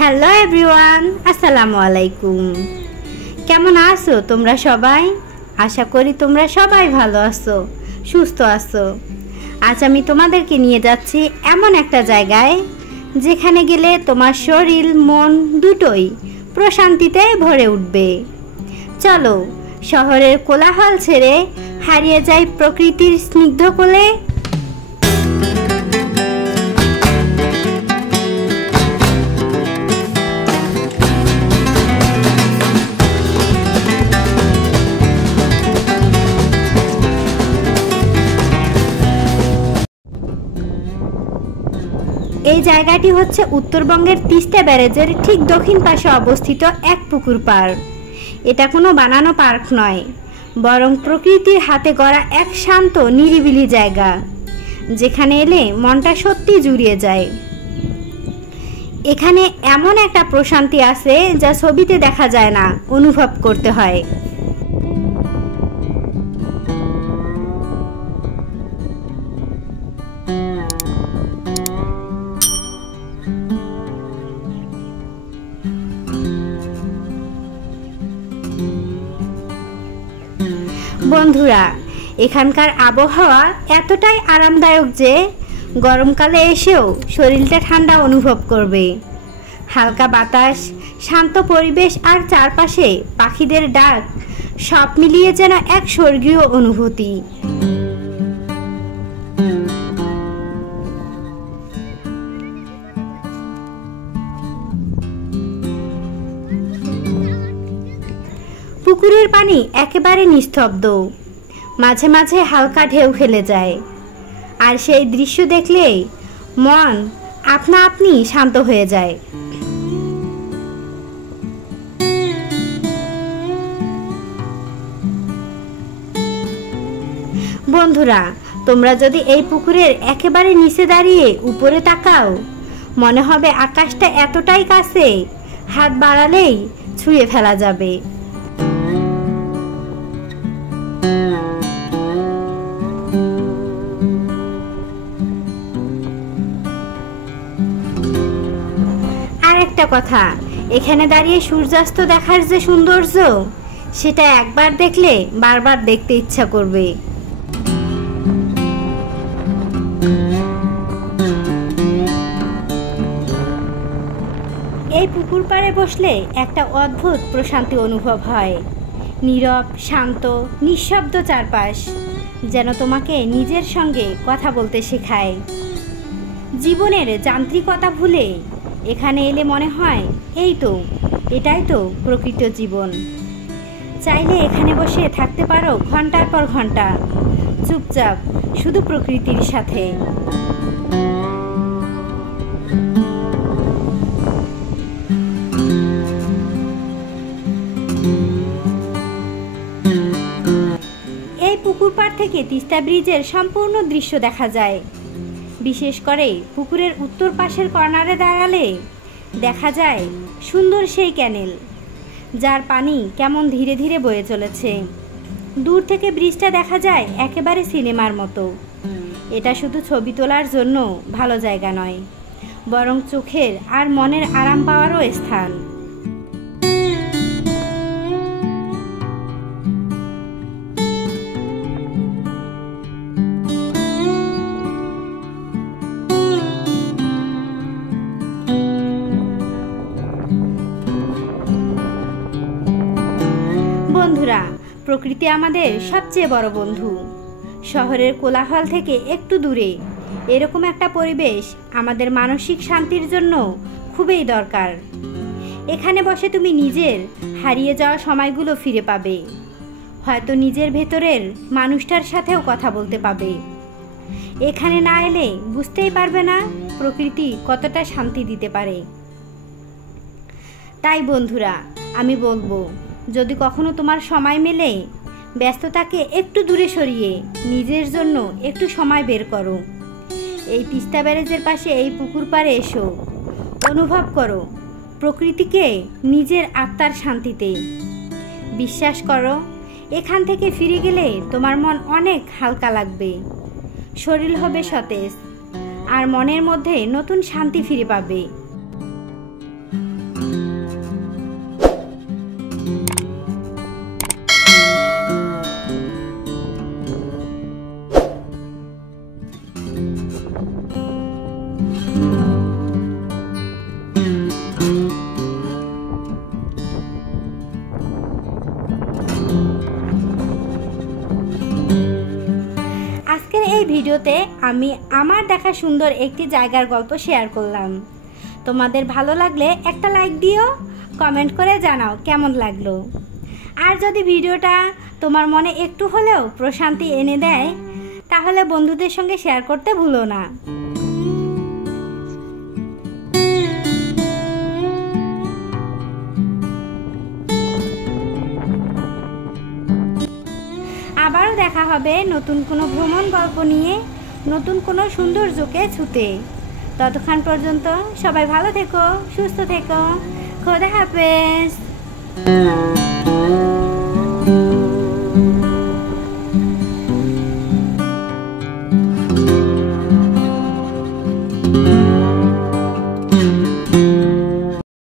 Hello everyone, আসসালামু আলাইকুম। কেমন আছো তোমরা সবাই? আশা করি তোমরা সবাই ভালো আছো, সুস্থ আছো। আজ আমি তোমাদেরকে নিয়ে যাচ্ছি এমন একটা জায়গায় যেখানে গেলে তোমার শরীর মন দুটোই প্রশান্তিতে ভরে উঠবে। চলো শহরের কোলাহল ছেড়ে হারিয়ে যাই প্রকৃতির স্নিগ্ধ কোলে। এই জায়গাটি হচ্ছে উত্তরবঙ্গের তিস্তা ব্যারেজের ঠিক দক্ষিণ পাশে অবস্থিত এক পুকুর পাড়। এটা কোনো বানানো পার্ক নয়, বরং প্রকৃতির হাতে গড়া এক শান্ত নিরিবিলি জায়গা, যেখানে এলে মনটা সত্যি জুড়িয়ে যায়। এখানে এমন একটা প্রশান্তি আছে যা ছবিতে দেখা যায় না, অনুভব করতে হয়। বন্ধুরা, এখানকার আবহাওয়া এতটাই আরামদায়ক যে গরমকালে এসেও শরীরটা ঠান্ডা অনুভব করবে। হালকা বাতাস, শান্ত পরিবেশ আর চারপাশে পাখিদের ডাক সব মিলিয়ে যেন এক স্বর্গীয় অনুভূতি। পুকুরের পানি একেবারে নিস্তব্ধ, মাঝে মাঝে হালকা ঢেউ খেলে যায়, আর সেই দৃশ্য দেখলেই মন আপনা আপনি শান্ত হয়ে যায়। বন্ধুরা, তোমরা যদি এই পুকুরের একেবারে নিচে দাঁড়িয়ে উপরে তাকাও, মনে হবে আকাশটা এতটাই কাছে, হাত বাড়ালেই ছুঁয়ে ফেলা যাবে। একটা কথা, এখানে দাঁড়িয়ে সূর্যাস্ত দেখার যে সৌন্দর্য, সেটা একবার দেখলে বারবার দেখতে ইচ্ছা করবে। এই পুকুর পাড়ে বসলে একটা অদ্ভুত প্রশান্তি অনুভব হয়। নীরব, শান্ত, নিঃশব্দ চারপাশ যেন তোমাকে নিজের সঙ্গে কথা বলতে শেখায়। জীবনের যান্ত্রিকতা ভুলে এখানে এলে মনে হয় এটাই তো প্রকৃত জীবন। চাইলে এখানে বসে থাকতে পারো ঘন্টার পর ঘন্টা, চুপচাপ শুধু প্রকৃতির সাথে। এই পুকুর পাড় থেকে তিস্তা ব্রিজের সম্পূর্ণ দৃশ্য দেখা যায়। বিশেষ করে পুকুরের উত্তর পাশের কর্নারে দাঁড়ালে দেখা যায় সুন্দর সেই ক্যানেল, যার পানি কেমন ধীরে ধীরে বয়ে চলেছে। দূর থেকে ব্রিজটা দেখা যায় একেবারে সিনেমার মতো। এটা শুধু ছবি তোলার জন্য ভালো জায়গা নয়, বরং চোখের আর মনের আরাম পাওয়ারও স্থান। বন্ধুরা, প্রকৃতি আমাদের সবচেয়ে বড় বন্ধু। শহরের কোলাহল থেকে একটু দূরে এরকম একটা পরিবেশ আমাদের মানসিক শান্তির জন্য খুবই দরকার। এখানে বসে তুমি নিজের হারিয়ে যাওয়া সময়গুলো ফিরে পাবে, হয়তো নিজের ভেতরের মানুষটার সাথেও কথা বলতে পাবে। এখানে না এলে বুঝতেই পারবে না প্রকৃতি কতটা শান্তি দিতে পারে। তাই বন্ধুরা, আমি বলবো, যদি কখনো তোমার সময় মেলে, ব্যস্ততাকে একটু দূরে সরিয়ে নিজের জন্য একটু সময় বের করো। এই তিস্তা ব্যারেজের পাশে এই পুকুর পাড়ে এসো, অনুভব করো প্রকৃতিকে নিজের আত্মার শান্তিতে। বিশ্বাস করো, এখান থেকে ফিরে গেলে তোমার মন অনেক হালকা লাগবে, শরীর হবে সতেজ, আর মনের মধ্যে নতুন শান্তি ফিরে পাবে। ভিডিওতে আমি আমার দেখা সুন্দর একটি জায়গার গল্প শেয়ার করলাম। তোমাদের ভালো লাগলে একটা লাইক দিও, কমেন্ট করে জানাও কেমন লাগলো। আর যদি ভিডিওটা তোমার মনে একটু হলেও প্রশান্তি এনে দেয় তাহলে বন্ধুদের সঙ্গে শেয়ার করতে ভুলো না। আবারও দেখা হবে নতুন কোনো ভ্রমণ গল্প নিয়ে, নতুন কোনো সৌন্দর্যকে ছুতে। ততক্ষণ পর্যন্ত সবাই ভালো থেকো, সুস্থ থেকো। খোদা হাফেজ।